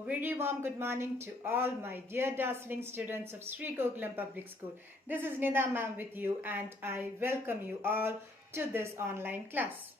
A very warm good morning to all my dear dazzling students of Sri Gokulam Public School. This is Nida ma'am with you and I welcome you all to this online class.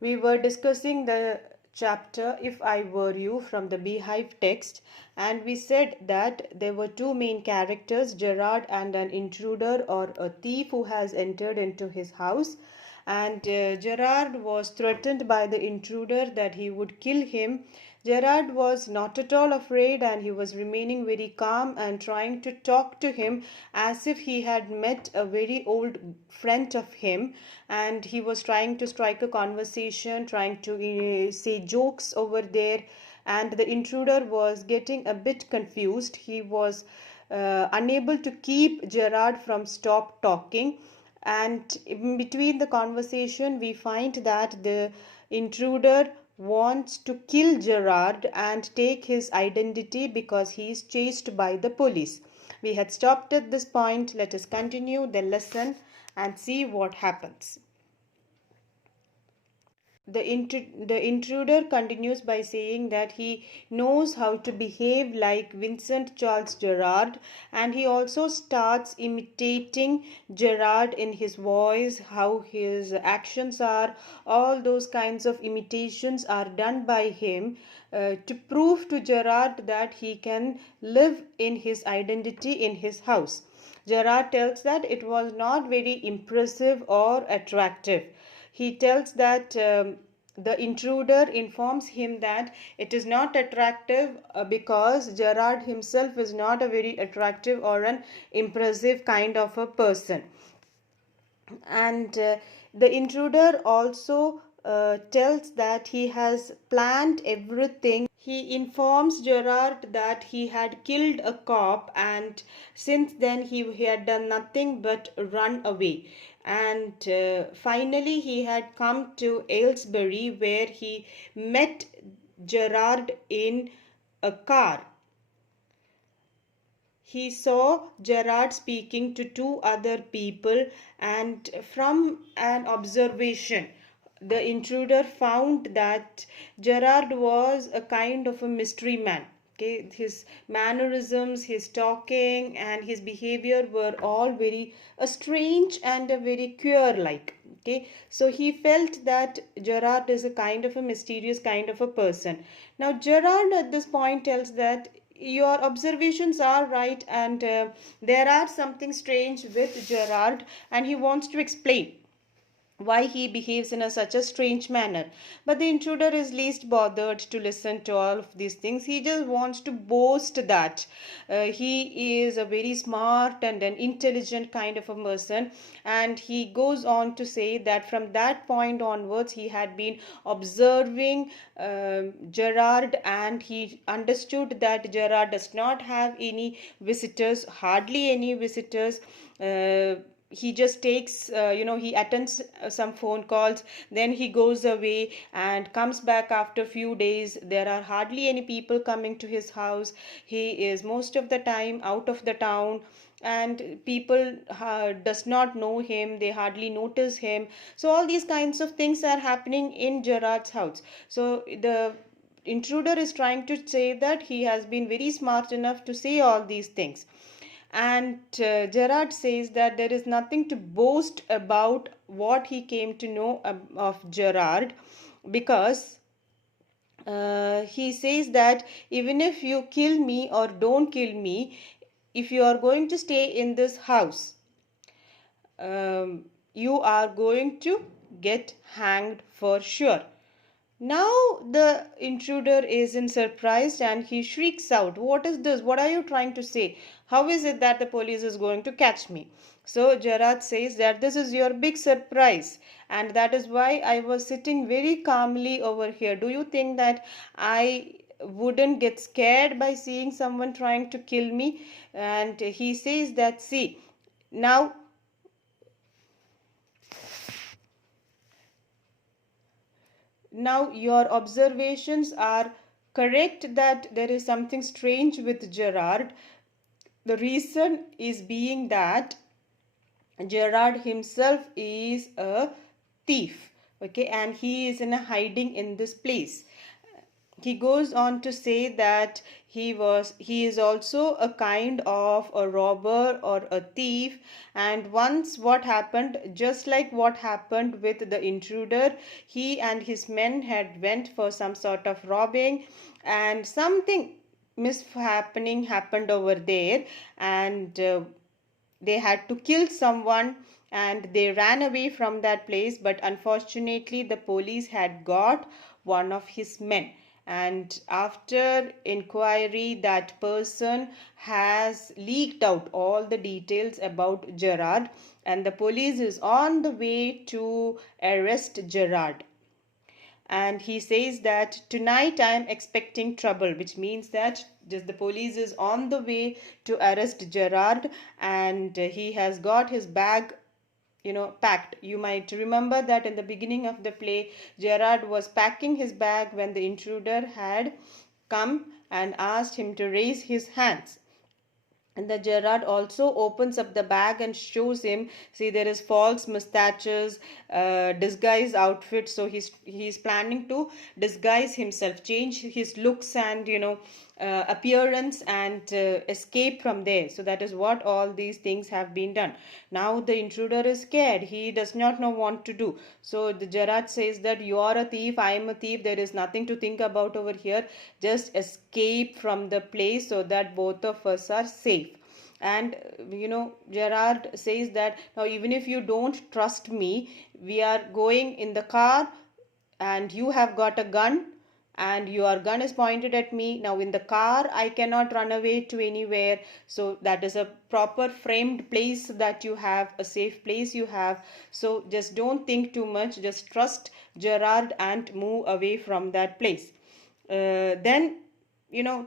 We were discussing the chapter If I Were You from the Beehive text, and we said that there were two main characters, Gerard and an intruder or a thief who has entered into his house. And Gerard was threatened by the intruder that he would kill him. Gerard was not at all afraid and he was remaining very calm and trying to talk to him as if he had met a very old friend of him, and he was trying to strike a conversation, trying to say jokes over there, and the intruder was getting a bit confused. He was unable to keep Gerard from stop talking, and in between the conversation we find that the intruder wants to kill Gerard and take his identity because he is chased by the police. We had stopped at this point. Let us continue the lesson and see what happens. The intruder continues by saying that he knows how to behave like Vincent Charles Gerard, and he also starts imitating Gerard in his voice, how his actions are. All those kinds of imitations are done by him to prove to Gerard that he can live in his identity in his house. Gerard tells that it was not very impressive or attractive. He tells that the intruder informs him that it is not attractive because Gerard himself is not a very attractive or an impressive kind of a person. And the intruder also tells that he has planned everything. He informs Gerard that he had killed a cop, and since then he had done nothing but run away. And finally, he had come to Aylesbury, where he met Gerard in a car. He saw Gerard speaking to two other people, and from an observation, the intruder found that Gerard was a kind of a mystery man. Okay, his mannerisms, his talking, and his behavior were all very strange and very queer like. Okay, so he felt that Gerard is a kind of a mysterious kind of a person. Now Gerard at this point tells that your observations are right, and there are something strange with Gerard, and he wants to explain why he behaves in such a strange manner. But the intruder is least bothered to listen to all of these things. He just wants to boast that he is a very smart and an intelligent kind of a person. And he goes on to say that from that point onwards, he had been observing Gerard, and he understood that Gerard does not have any visitors, hardly any visitors. He just takes he attends some phone calls, then he goes away and comes back after few days. There are hardly any people coming to his house. He is most of the time out of the town, and people does not know him, they hardly notice him. So all these kinds of things are happening in Gerard's house. So the intruder is trying to say that he has been very smart enough to say all these things. And Gerard says that there is nothing to boast about what he came to know of Gerard, because he says that even if you kill me or don't kill me, if you are going to stay in this house, you are going to get hanged for sure. Now the intruder is in surprise and he shrieks out, "What is this? What are you trying to say? How is it that the police is going to catch me?" So Gerard says that this is your big surprise, and that is why I was sitting very calmly over here. Do you think that I wouldn't get scared by seeing someone trying to kill me? And he says that, see, now your observations are correct that there is something strange with Gerard. The reason is being that Gerard himself is a thief, okay, and he is in a hiding in this place. he goes on to say that he is also a kind of a robber or a thief. And once what happened, just like what happened with the intruder, he and his men had went for some sort of robbing, and something mishappening happened over there, and they had to kill someone, and they ran away from that place. But unfortunately the police had got one of his men, and after inquiry that person has leaked out all the details about Gerard, and the police is on the way to arrest Gerard. And he says that tonight I am expecting trouble, which means that just the police is on the way to arrest Gerard, and he has got his bag, packed. You might remember that in the beginning of the play, Gerard was packing his bag when the intruder had come and asked him to raise his hands. And the Gerard also opens up the bag and shows him, see, there is false mustaches, disguise outfit. So he's planning to disguise himself, change his looks and appearance, and escape from there. So that is what all these things have been done. Now the intruder is scared, he does not know what to do. So the Gerard says that you are a thief, I am a thief, there is nothing to think about over here, just escape from the place so that both of us are safe. And Gerard says that now, even if you don't trust me, we are going in the car, and you have got a gun, and your gun is pointed at me. Now in the car I cannot run away to anywhere, so that is a proper framed place that you have, a safe place you have. So just don't think too much, just trust Gerard and move away from that place. Then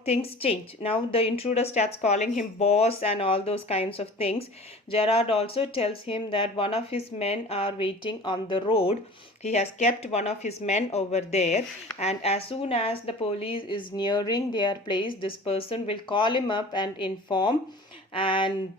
things change. Now the intruder starts calling him boss and all those kinds of things. Gerard also tells him that one of his men are waiting on the road. He has kept one of his men over there, and as soon as the police is nearing their place, this person will call him up and inform. And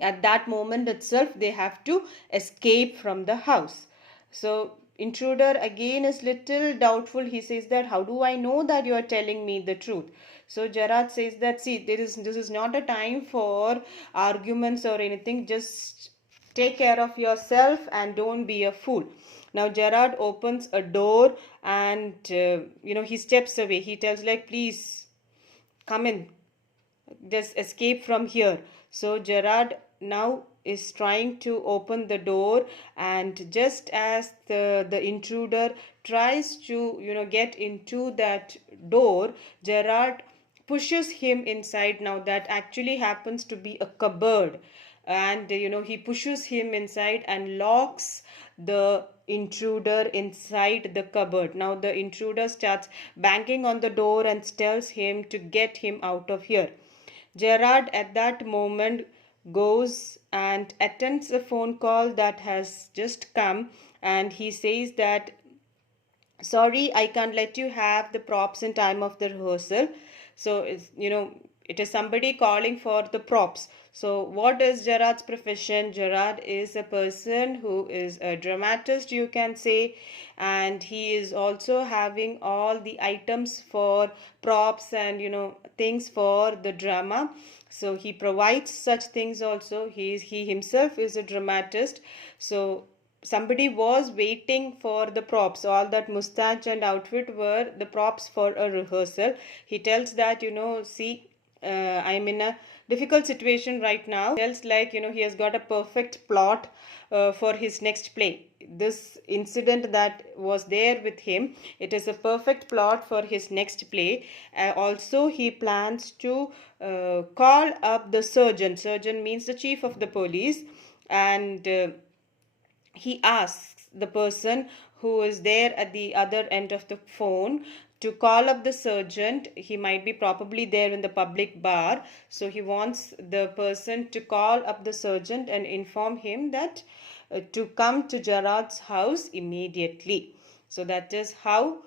at that moment itself they have to escape from the house. So intruder again is little doubtful. He says that how do I know that you are telling me the truth? So Gerard says that, see, this is not a time for arguments or anything, just take care of yourself and don't be a fool. Now Gerard opens a door, and he steps away. He tells like, please come in, just escape from here. So Gerard now is trying to open the door, and just as the intruder tries to get into that door, Gerard pushes him inside. Now that actually happens to be a cupboard, and he pushes him inside and locks the intruder inside the cupboard. Now the intruder starts banging on the door and tells him to get him out of here. Gerard at that moment goes and attends a phone call that has just come, and he says that, sorry, I can't let you have the props in time of the rehearsal. So it is somebody calling for the props. So what is Gerard's profession? Gerard is a person who is a dramatist, you can say, and he is also having all the items for props and things for the drama. So he provides such things also. He himself is a dramatist. So somebody was waiting for the props. All that mustache and outfit were the props for a rehearsal. He tells that, see, I'm in a difficult situation right now. Tells like, he has got a perfect plot for his next play. This incident that was there with him, it is a perfect plot for his next play. Also, he plans to call up the surgeon. Surgeon means the chief of the police, and he asks the person who is there at the other end of the phone to call up the surgeon. He might be probably there in the public bar, so he wants the person to call up the surgeon and inform him that to come to Gerard's house immediately. So that is how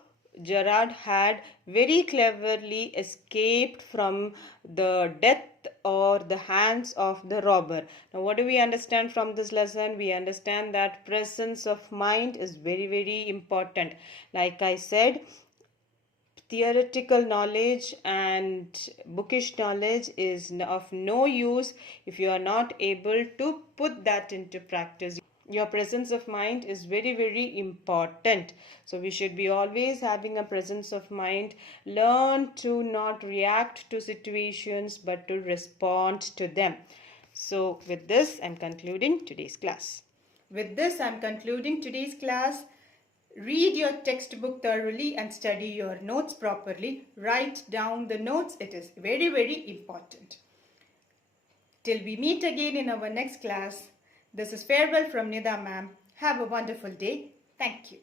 Gerard had very cleverly escaped from the death or the hands of the robber. Now, what do we understand from this lesson? We understand that presence of mind is very, very important. Like I said, theoretical knowledge and bookish knowledge is of no use if you are not able to put that into practice. Your presence of mind is very, very important. So we should be always having a presence of mind. Learn to not react to situations but to respond to them. So with this, I'm concluding today's class. With this, I'm concluding today's class. Read your textbook thoroughly and study your notes properly. Write down the notes. It is very, very important. Till we meet again in our next class, this is farewell from Nida ma'am. Have a wonderful day. Thank you.